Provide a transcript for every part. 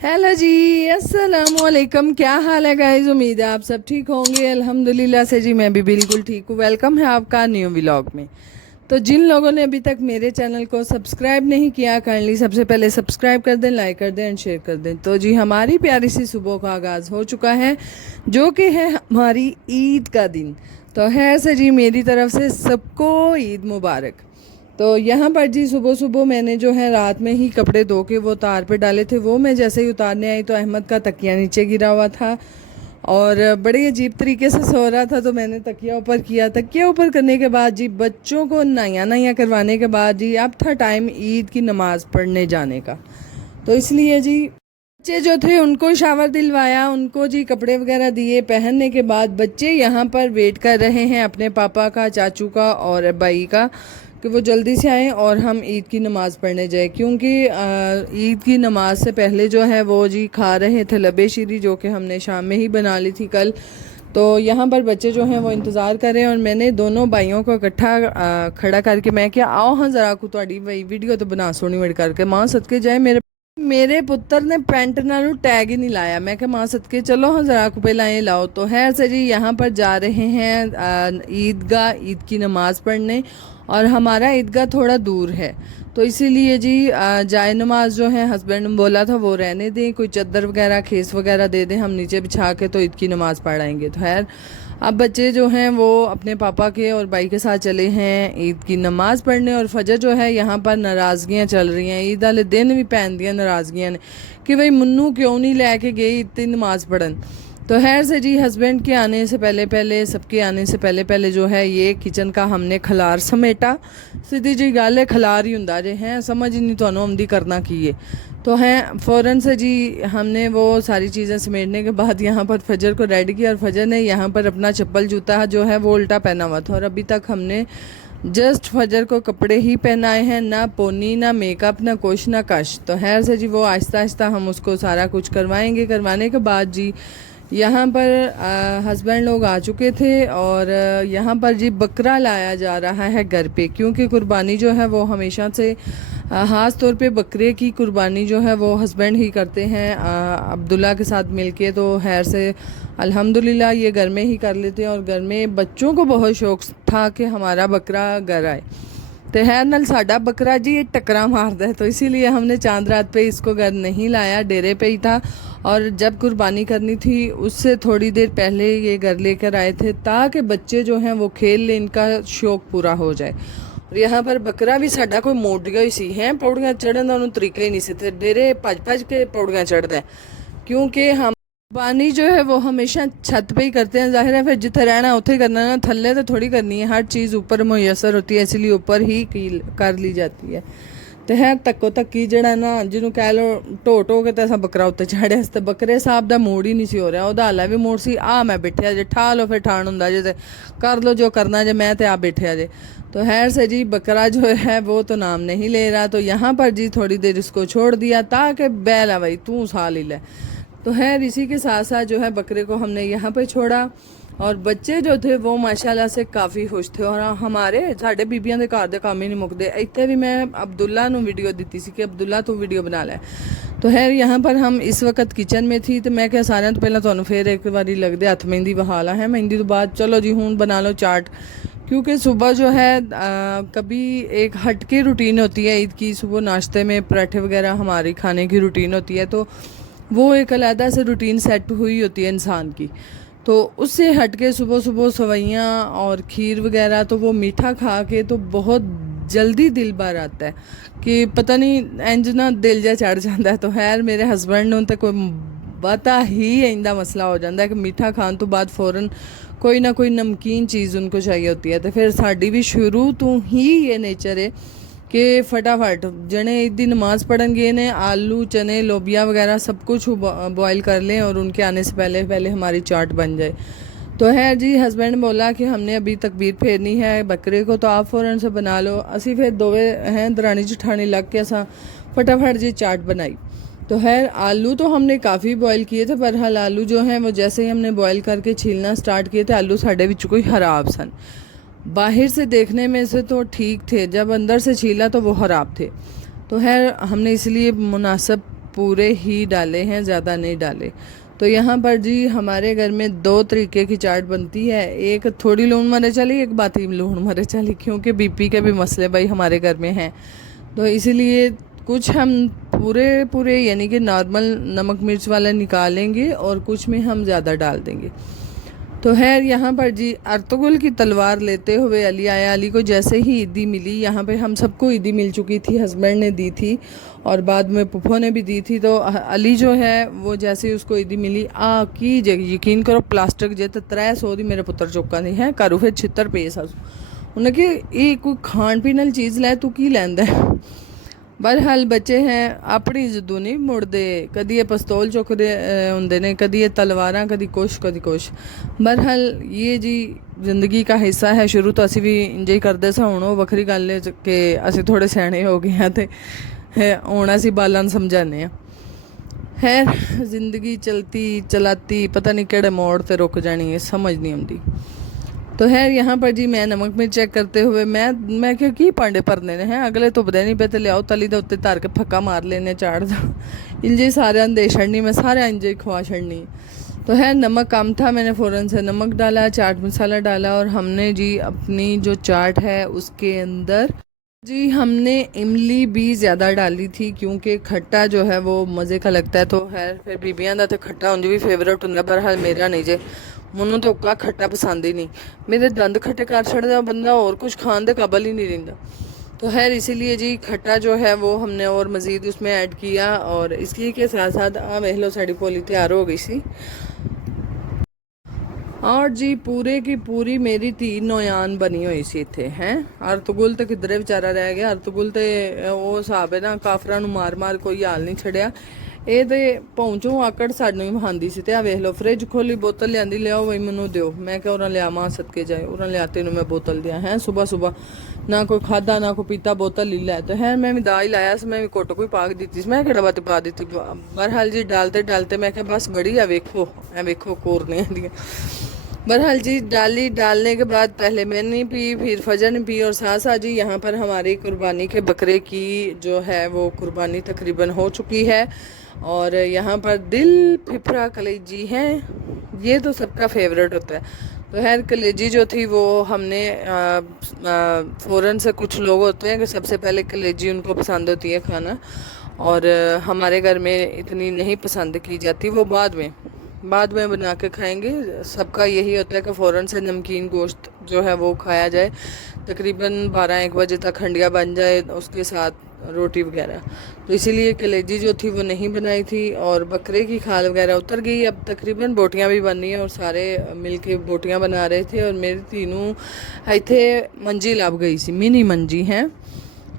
Hello जी, अस्सलाम वालेकुम। क्या हाल है गाइस? उम्मीद है आप सब ठीक होंगे। अल्हम्दुलिल्लाह से जी मैं भी बिल्कुल ठीक हूँ। वेलकम है आपका न्यू व्लॉग में। तो जिन लोगों ने अभी तक मेरे चैनल को सब्सक्राइब नहीं किया, काइंडली सबसे पहले सब्सक्राइब कर दें, लाइक कर दें एंड शेयर कर दें। तो जी हमारी प्यारी सी सुबह का आगाज़ हो चुका है, जो कि है हमारी ईद का दिन। तो है से जी मेरी तरफ से सबको ईद मुबारक। तो यहाँ पर जी सुबह सुबह मैंने जो है रात में ही कपड़े धो के वो तार पे डाले थे। वो मैं जैसे ही उतारने आई तो अहमद का तकिया नीचे गिरा हुआ था और बड़े अजीब तरीके से सो रहा था। तो मैंने तकिया ऊपर किया। तकिया ऊपर करने के बाद जी बच्चों को नया नया करवाने के बाद जी अब था टाइम ईद की नमाज़ पढ़ने जाने का। तो इसलिए जी बच्चे जो थे उनको शावर दिलवाया, उनको जी कपड़े वगैरह दिए। पहनने के बाद बच्चे यहाँ पर वेट कर रहे हैं अपने पापा का, चाचू का और भाई का, कि वो जल्दी से आएँ और हम ईद की नमाज़ पढ़ने जाए। क्योंकि ईद की नमाज़ से पहले जो है वो जी खा रहे थे लबे शीरी, जो कि हमने शाम में ही बना ली थी कल। तो यहाँ पर बच्चे जो हैं वो इंतज़ार कर रहे हैं और मैंने दोनों भाइयों को इकट्ठा खड़ा करके मैं क्या आओ हाँ ज़रा को ਤੁਹਾਡੀ भाई वीडियो तो बना सोनी मेरे करके माँ सदके जाए। मेरे पुत्र ने पैंट नालू टैग ही नहीं लाया। मैं क्या माँ सदके चलो हाँ ज़रा को पहला ये लाओ। तो है सर जी यहाँ पर जा रहे हैं ईदगाह ईद की नमाज़ पढ़ने, और हमारा ईदगाह थोड़ा दूर है। तो इसीलिए जी जाए नमाज जो है हस्बैंड ने बोला था वो रहने दें, कोई चादर वगैरह खेस वगैरह दे दें, हम नीचे बिछा के तो ईद की नमाज़ पढ़ाएंगे। तो खैर अब बच्चे जो हैं वो अपने पापा के और भाई के साथ चले हैं ईद की नमाज़ पढ़ने। और फजर जो है यहाँ पर नाराज़गियाँ चल रही हैं, ईद वाले दिन भी पहन दिया नाराज़गियाँ ने कि भाई मुन्नू क्यों नहीं लेके गई इतनी नमाज़ पढ़न। तो खैर से जी हस्बैंड के आने से पहले पहले, सबके आने से पहले पहले जो है ये किचन का हमने खलार समेटा। सीधी जी गल है, खलार ही हुंदा जे हैं, समझ ही नहीं तो आमदी करना की है। तो हैं फ़ौरन से जी हमने वो सारी चीज़ें समेटने के बाद यहाँ पर फजर को रेडी किया। और फजर ने यहाँ पर अपना चप्पल जूता जो है वो उल्टा पहना हुआ था, और अभी तक हमने जस्ट फजर को कपड़े ही पहनाए हैं, ना पोनी ना मेकअप ना कुछ ना कश। तो खैर से जी वो आहिस्ता आहिस्ता हम उसको सारा कुछ करवाएंगे। करवाने के बाद जी यहाँ पर हस्बैंड लोग आ चुके थे और यहाँ पर जी बकरा लाया जा रहा है घर पे, क्योंकि कुर्बानी जो है वो हमेशा से ख़ास तौर पे बकरे की कुर्बानी जो है वो हस्बैंड ही करते हैं अब्दुल्ला के साथ मिलके। तो खैर से अल्हम्दुलिल्लाह ये घर में ही कर लेते हैं, और घर में बच्चों को बहुत शौक़ था कि हमारा बकरा घर आए। तो है नल साडा बकरा जी टकरा मारता है, तो इसीलिए हमने चांद रात पे इसको घर नहीं लाया, डेरे पे ही था। और जब कुर्बानी करनी थी उससे थोड़ी देर पहले ये घर लेकर आए थे, ताकि बच्चे जो हैं वो खेल ले, इनका शौक़ पूरा हो जाए। और यहाँ पर बकरा भी साडा कोई मोड़ गया ही सी है, पौड़ियाँ चढ़न का उन्होंने तरीका ही नहीं से, डेरे भज भज के पौड़ियाँ चढ़ता है। क्योंकि हम बानी जो है वो हमेशा छत पे ही करते हैं, जाहिर है फिर जिथे रहना उथे करना ना, थल्ले तो थोड़ी करनी है, हर चीज़ ऊपर मुयसर होती है, इसलिए ऊपर ही कर ली जाती है। तो है तक्को तक्की जड़ा ना जिन्हों कह लो ढो ढो के तो असा बकरा उत्ते चाढ़िया। तो बकरे साहब का मूड ही नहीं सी हो रहा, वह हाल भी मूड सी आ मैं बैठिया जे, ठा लो फिर ठाण होंदा जे, कर लो जो करना जे, मैं तो आप बैठिया जे। तो खैर से जी बकरा जो है वो तो नाम नहीं ले रहा। तो यहाँ पर जी थोड़ी देर इसको छोड़ दिया ताकि बैल भाई तू सा ले ले। तो खैर इसी के साथ साथ जो है बकरे को हमने यहाँ पे छोड़ा, और बच्चे जो थे वो माशाल्लाह से काफ़ी खुश थे। और हमारे साढ़े बीबियां के घर के काम ही नहीं मुकते। इतने भी मैं अब्दुल्ला नू वीडियो दी सी कि अब्दुल्ला तू वीडियो बना लै। तो खैर यहाँ पर हम इस वक्त किचन में थी, तो मैं क्या सारे तो पहले तो फिर एक बारी लगते हथ मेहंदी बहाला है, मेहंदी तो बाद चलो जी हूँ बना लो चाट। क्योंकि सुबह जो है कभी एक हटके रूटीन होती है ईद की, सुबह नाश्ते में पराठे वगैरह हमारी खाने की रूटीन होती है, तो वो एक अलहदा से रूटीन सेट हुई होती है इंसान की। तो उससे हट के सुबह सुबह सवैयाँ और खीर वगैरह, तो वो मीठा खा के तो बहुत जल्दी दिल भर आता है कि पता नहीं इंज ना दिल जा चढ़ जाता है। तो खैर मेरे हस्बैंड ने तो कोई पता ही इंदा मसला हो जाता है कि मीठा खाने तो बाद फ़ौरन कोई ना कोई नमकीन चीज़ उनको चाहिए होती है। तो फिर साड़ी भी शुरू तो ही ये नेचर है कि फटाफट जने ईद दी नमाज़ पढ़न गए ने आलू चने लोबिया वगैरह सब कुछ बॉयल कर लें और उनके आने से पहले पहले हमारी चाट बन जाए। तो है जी हस्बैंड बोला कि हमने अभी तकबीर फेरनी है बकरे को, तो आप फ़ौरन से बना लो। असी फिर दोवे हैं दरानी जठानी लग के असा फटाफट जी चाट बनाई। तो खैर आलू तो हमने काफ़ी बॉयल किए थे, पर हाल आलू जो हैं वो जैसे ही हमने बॉयल करके छीलना स्टार्ट किए थे, आलू साढ़े विच कोई खराब सन। बाहर से देखने में से तो ठीक थे, जब अंदर से छीला तो वो ख़राब थे। तो खैर हमने इसलिए मुनासिब पूरे ही डाले हैं, ज़्यादा नहीं डाले। तो यहाँ पर जी हमारे घर में 2 तरीके की चाट बनती है, एक थोड़ी लून मिर्च वाली, एक बाती लून मिर्च वाली, क्योंकि बीपी के भी मसले भाई हमारे घर में हैं। तो इसीलिए कुछ हम पूरे पूरे यानी कि नॉर्मल नमक मिर्च वाला निकालेंगे और कुछ में हम ज़्यादा डाल देंगे। तो खैर यहाँ पर जी अर्तुगरुल की तलवार लेते हुए अली आया। अली को जैसे ही ईदी मिली, यहाँ पे हम सबको ईदी मिल चुकी थी, हस्बैंड ने दी थी और बाद में पुप्पो ने भी दी थी। तो अली जो है वो जैसे ही उसको ईदी मिली की यकीन करो प्लास्टिक जे तो 300 दी मेरे पुत्र चुका नहीं है करू फिर छितर पेस उन्हें कि ये कोई खाण पीने वाली चीज़ लै तू की लैंदा है। बहरहाल बच्चे हैं अपनी जिद्दों नहीं मुड़ते, कदी ये पिस्तौल चुकते होंगे ने, कदी ये तलवारां, कदी कुछ कदी कुछ। बहरहाल ये जी जिंदगी का हिस्सा है। शुरू तो असी भी इंज ही करते सा, हुण वखरी गल है कि असी थोड़े सियाणे हो गए हैं तो हुण असी बालां नूं समझाने। खैर जिंदगी चलती चलाती पता नहीं किहड़े मोड़ ते रुक जानी है, समझ नहीं आती। तो है यहाँ पर जी मैं नमक मिर्च चेक करते हुए मैं क्या की पांडे भरने ने हैं, अगले तुपदे नहीं पे तो लियाओ तली दे उत्ते धर के फक्का मार लेने चाड़ दा इंजे सारे दे छड़नी, मैं सारे इंजे खवा छड़नी। तो है नमक कम था, मैंने फ़ौरन से नमक डाला, चाट मसाला डाला और हमने जी अपनी जो चाट है उसके अंदर जी हमने इमली भी ज़्यादा डाली थी, क्योंकि खट्टा जो है वो मज़े का लगता है। तो है फिर बीबियां दा तो खट्टा उंज भी फेवरेट होंगे, बहरहाल मेरा नहीं जे, मैनू तो उक्का खट्टा पसंद ही नहीं, मेरे दंद खट्टे कर छड़दा बंदा और कुछ खान दे काबल ही नहीं रहिंदा। तो खैर इसीलिए जी खट्टा जो है वो हमने और मज़ीद उसमें ऐड किया और इसी के साथ साथ वेख लो साड़ी पोली तैयार हो गई सी। और जी पूरे की पूरी मेरी 3 नौयान बनी हुई सी इत्थे हैं। अर्तुगरुल तो किधरे बेचारा रह गया, अर्तुगरुल तो वो हिसाब है ना काफरां नूं मार मार कोई हाल नहीं छड़िया। ਇਹ ਤੇ ਪਹੁੰਚੋ ਆਕੜ ਸਾਨੂੰ ਹੀ ਵਹਾਂਦੀ ਸੀ ਤੇ ਆ ਵੇਖ ਲਓ ਫ੍ਰਿਜ ਖੋਲੀ ਬੋਤਲ ਲਿਆਂਦੀ, ਲਿਆਓ ਬਈ ਮੈਨੂੰ ਦਿਓ। ਮੈਂ ਕਿਹਾ ਉਹਨਾਂ ਲਿਆਵਾਂ ਸਦਕੇ ਜਾਏ, ਉਹਨਾਂ ਲਿਆਤੇ ਨੂੰ ਮੈਂ ਬੋਤਲ ਦਿਆਂ ਹੈ ਸੁਬਾ ਸੁਬਾ, ਨਾ ਕੋਈ ਖਾਦਾ ਨਾ ਕੋਈ ਪੀਤਾ, ਬੋਤਲ ਲੀ ਲੈ। ਤੇ ਹੈ ਮੈਂ ਵੀ ਦਾਲ ਲਾਇਆ ਸੀ, ਮੈਂ ਵੀ ਕੁੱਟ ਕੋਈ ਪਾ ਦਿੱਤੀ ਸੀ, ਮੈਂ ਕਿਹੜਾ ਬਾਤ ਪਾ ਦਿੱਤੀ। ਬਹਰਹਾਲ ਜੀ डालते डालते मैं क्या बस बड़ी है वेखो ए वेखो कोरने दियां। बहरहाल जी डाली, डालने के बाद पहले मैंने पी, फिर फजर ने पी और साथ साथ जी यहाँ पर हमारी कुर्बानी के बकरे की जो है वो कुर्बानी तकरीबन हो चुकी है। और यहाँ पर दिल फिफरा कलेजी हैं, ये तो सबका फेवरेट होता है। तो खैर कलेजी जो थी वो हमने फ़ौरन से, कुछ लोग होते हैं कि सबसे पहले कलेजी उनको पसंद होती है खाना, और हमारे घर में इतनी नहीं पसंद की जाती, वो बाद में बना के खाएंगे। सबका यही होता है कि फ़ौरन से नमकीन गोश्त जो है वो खाया जाए, तकरीबन 12-1 बजे तक हंडिया बन जाए उसके साथ रोटी वगैरह। तो इसीलिए कलेजी जो थी वो नहीं बनाई थी और बकरे की खाल वगैरह उतर गई। अब तकरीबन बोटियाँ भी बन रही हैं और सारे मिलके बोटियाँ बना रहे थे। और मेरी तीनों इत्थे मंजी लभ गई सी, मिनी मंजी हैं,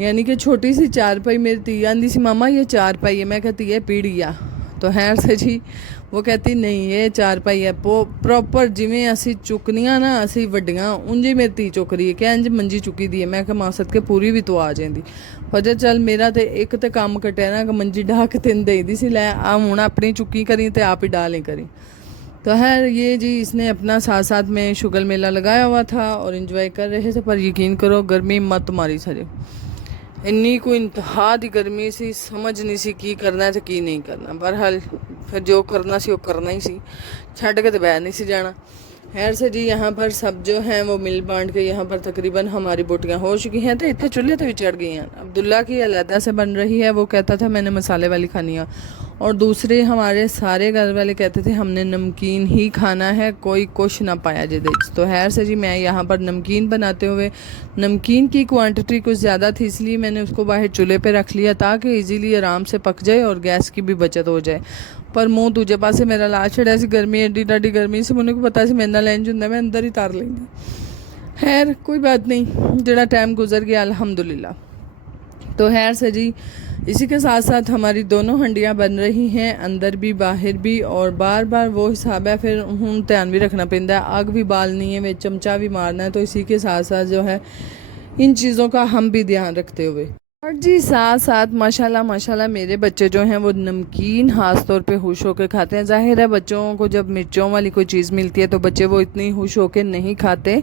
यानी कि छोटी सी चारपाई। मेरी धी आंदी सी मामा ये चारपाई है, मैं कहती है पीढ़िया। तो खैर से जी वो कहती नहीं ये चारपाई है, प्रॉपर जिमें असी चुकनियाँ ना असी वड्डियाँ उंज ही मेरी धी चुक रही है, क्या इंज मंजी चुकी दी है। मैं कहा मासद के पूरी भी तो आ जाती वजह, चल मेरा तो एक तो काम कटिया ना कि मंजी ढा के तेन दे दी सी, लै आ हूँ अपनी चुकी करी तो आप ही डाल ही करी। तो है ये जी इसने अपना साथ साथ में शुगर मेला लगाया हुआ था और इंजॉय कर रहे थे। पर यकीन करो गर्मी मत मारी सरे, इन्नी कोई इंतहा दी गर्मी सी, समझ नहीं सी की करना तो की नहीं करना। बहरहाल फिर जो करना सी वो करना ही सी, छड़ के तो बह नहीं सी जाना। खैर से जी यहाँ पर सब जो हैं वो मिल बांट के यहाँ पर तकरीबन हमारी बोटियाँ हो चुकी हैं। तो इतने चूल्हे तो भी चढ़ गई हैं। अब्दुल्ला की अलहदा से बन रही है, वो कहता था मैंने मसाले वाली खानी है, और दूसरे हमारे सारे घर वाले कहते थे हमने नमकीन ही खाना है, कोई कुछ ना पाया जदे। तो खैर से जी मैं यहाँ पर नमकीन बनाते हुए, नमकीन की क्वांटिटी कुछ ज़्यादा थी इसलिए मैंने उसको बाहर चूल्हे पे रख लिया ताकि इजीली आराम से पक जाए और गैस की भी बचत हो जाए। पर मुँह दूजे पासे मेरा ला छड़िया सी, गर्मी एडी डाडी गर्मी से, मैंने को पता सी मेरे नाल इंज हुंदा, मैं अंदर ही तार लेंदी। खैर कोई बात नहीं, जड़ा टाइम गुजर गया अल्हम्दुलिल्लाह। तो खैर से जी इसी के साथ साथ हमारी दोनों हंडियाँ बन रही हैं, अंदर भी बाहर भी, और बार बार वो हिसाब है फिर हूँ ध्यान भी रखना पैंदा है, आग भी बालनी है, वे चमचा भी मारना है। तो इसी के साथ साथ जो है इन चीज़ों का हम भी ध्यान रखते हुए और जी साथ साथ माशाल्लाह माशाल्लाह मेरे बच्चे जो हैं वो नमकीन खास तौर पे खुश होकर खाते हैं। ज़ाहिर है बच्चों को जब मिर्चों वाली कोई चीज़ मिलती है तो बच्चे वो इतनी खुश होकर नहीं खाते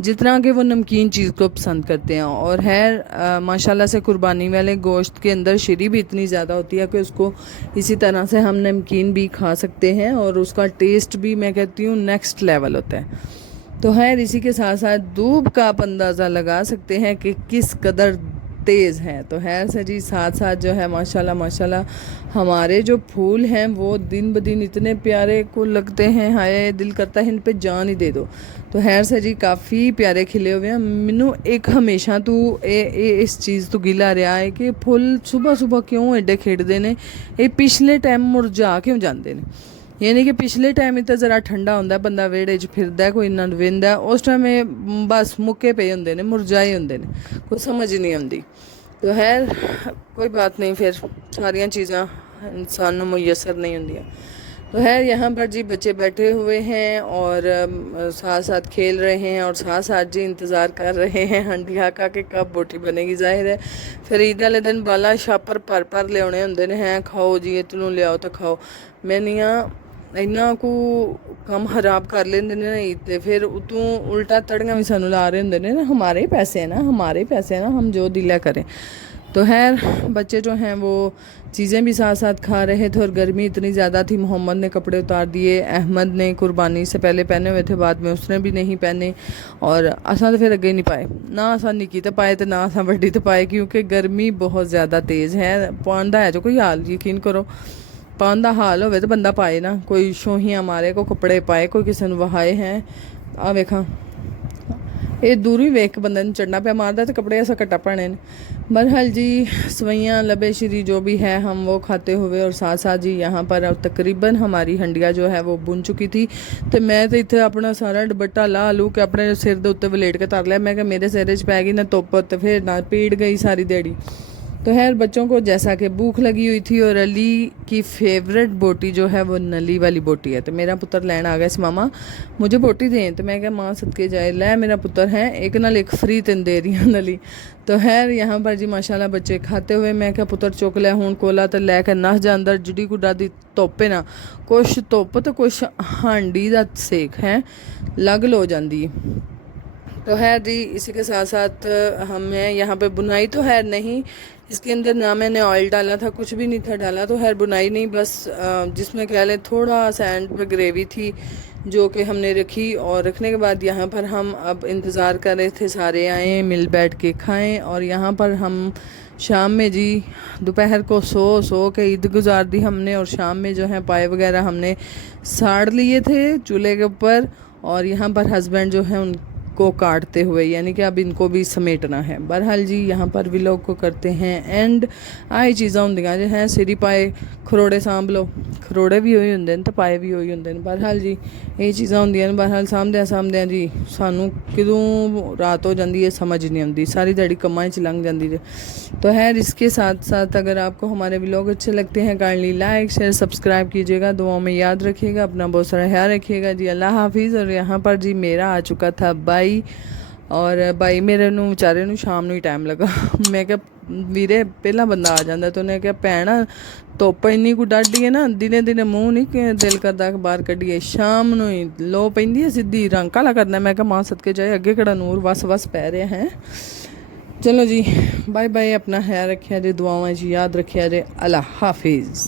जितना कि वो नमकीन चीज़ को पसंद करते हैं। और है माशाल्लाह से कुर्बानी वाले गोश्त के अंदर शरी भी इतनी ज़्यादा होती है कि उसको इसी तरह से हम नमकीन भी खा सकते हैं और उसका टेस्ट भी मैं कहती हूँ नेक्स्ट लेवल होता है। तो है इसी के साथ साथ धूप का आप अंदाज़ा लगा सकते हैं कि किस कदर तेज़ है। तो है सर जी साथ साथ जो है माशाल्लाह माशाल्लाह हमारे जो फूल हैं वो दिन ब दिन इतने प्यारे को लगते हैं, हाय दिल करता है इन पे जान ही दे दो। तो है सर जी काफ़ी प्यारे खिले हुए हैं। मैनू एक हमेशा तू इस चीज़ तो गिला रहा है कि फुल सुबह सुबह क्यों एडे खेड़ते ने, ये पिछले टाइम मुरझा क्यों जाते हैं। यानी कि पिछले टाइम तो ज़रा ठंडा होंगे, बंदा वेड़े च फिरदा कोई इन्ना वेंदा, उस टाइम बस मुक्के पे होंगे ने, मुरझाए होंगे ने, कोई समझ नहीं आती। तो है कोई बात नहीं, फिर सारिया चीज़ां इंसान को मुयसर नहीं होंदियां। तो है यहाँ पर जी बच्चे बैठे हुए हैं और साथ साथ खेल रहे हैं और साथ साथ जी इंतज़ार कर रहे हैं हंडिया का कि कब बोटी बनेगी। जाहिर है फिर ईद वाले दिन बाला छापर भर लियाने होंगे ने, हैं खाओ जी इतनों लियाओ तो खाओ। मैनिया इन्ना को कम खराब कर लेंगे ना ईद ते, फिर उतों उल्टा तड़ियाँ भी सानू ला रहे होंगे ने ना, हमारे ही पैसे हैं ना, हमारे ही पैसे हैं ना, हम जो दिला करें। तो है बच्चे जो हैं वो चीज़ें भी साथ साथ खा रहे थे और गर्मी इतनी ज़्यादा थी, मोहम्मद ने कपड़े उतार दिए, अहमद ने कुर्बानी से पहले पहने हुए थे, बाद में उसने भी नहीं पहने और असा तो फिर अगे नहीं पाए, ना असा निकी तो पाए तो ना असा बड़ी तो पाए, क्योंकि गर्मी बहुत ज़्यादा तेज़ है। पान का है जो कोई हाल यकीन करो, पान का हाल हो तो बंदा पाए ना, कोई शोहियाँ मारे, कोई कपड़े पाए, कोई किसी ने वहाए हैं। आ वेखा ये दूर ही वेख बंद चढ़ना पे मारदा तो कपड़े ऐसा कट्टा पाने ने। बहरहाल जी सवैयाँ लबे श्री जो भी है हम वो खाते हुए और साथ साथ जी यहाँ पर अब तकरीबन हमारी हंडिया जो है वो बुन चुकी थी। तो मैं तो इतने अपना सारा दुपट्टा ला लू के अपने सिर के उत्ते वलेट के तर लिया, मैं क्या मेरे सिर च पै गई ना धुप तो फिर ना पीड़ गई सारी दिहाड़ी। तो है बच्चों को जैसा कि भूख लगी हुई थी और अली की फेवरेट बोटी जो है वो नली वाली बोटी है। तो मेरा पुत्र लैन आ गया इस मामा मुझे बोटी दें, तो मैं क्या माँ सदके जाए लै मेरा पुत्र है एक नाल एक फ्री तेन दे रही हूँ नली। तो है यहाँ पर जी माशाल्लाह बच्चे खाते हुए, मैं क्या पुत्र चुक लिया हूँ कोला तो लैके नस जा अंदर, जिड़ी गुडा दी धुप है ना, कुछ धुप तो कुछ हांडी का सेक है लग लो जाती है। तो है जी इसी के साथ साथ हमें यहाँ पे बुनाई तो है नहीं, इसके अंदर ना मैंने ऑयल डाला था, कुछ भी नहीं था डाला। तो है बुनाई नहीं, बस जिसमें कह लें थोड़ा सा एंड पे ग्रेवी थी जो कि हमने रखी, और रखने के बाद यहाँ पर हम अब इंतज़ार कर रहे थे सारे आएँ मिल बैठ के खाएं। और यहाँ पर हम शाम में जी दोपहर को सो के ईद गुजार दी हमने, और शाम में जो है पाए वगैरह हमने साड़ लिए थे चूल्हे के ऊपर, और यहाँ पर हस्बैंड जो है को काटते हुए, यानी कि अब इनको भी समेटना है। बहरहाल जी यहाँ पर भी लोग को करते हैं एंड आई चीज़ा होंदियां जो हैं सिरी पाए खरोड़े सांभ लो, खरोड़े भी वही होंगे तो पाए भी वही होंगे। बहरहाल जी ये चीज़ा होंदियां ने। बहरहाल सामद्या जी सानू किदों रात हो जाती है समझ नहीं आती, सारी दिहाड़ी कमां च लंघ जाती है। तो है इसके साथ साथ अगर आपको हमारे व्लॉग अच्छे लगते हैं काइंडली लाइक शेयर सब्सक्राइब कीजिएगा, दुआओं में याद रखिएगा, अपना बहुत सारा ख्याल रखिएगा जी। अल्लाह हाफिज़। और यहाँ पर जी मेरा आ चुका था बाई, और बाई मेरे नू विचारे नू शाम ਨੂੰ ਹੀ टाइम लगा मैं क्या ਵੀਰੇ ਪਹਿਲਾਂ ਬੰਦਾ ਆ ਜਾਂਦਾ तो उन्हें क्या ਭੈਣ ਧੁੱਪ ਇੰਨੀ ਕੁ ਡਾਢੀ ਹੈ ਨਾ, ਦਿਨੇ ਦਿਨੇ ਮੂੰਹ ਨਹੀਂ ਦਿਲ ਕਰਦਾ ਬਾਹਰ ਕੱਢੀਏ, ਸ਼ਾਮ ਨੂੰ ਹੀ ਲੋ ਪੈਂਦੀ ਹੈ ਸਿੱਧੀ ਰੰਗ ਕਾਲਾ ਕਰਨਾ। ਮੈਂ ਕਿਹਾ ਮਾਂ ਸਦਕੇ ਜਾਏ ਅੱਗੇ ਕਿਹੜਾ ਨੂਰ ਵਸ ਪੈ ਰਿਹਾ ਹੈ। चलो जी बाय बाय, अपना ख्याल रखिया जे, दुआवां जी याद रखिया जे। अल्लाह हाफिज़।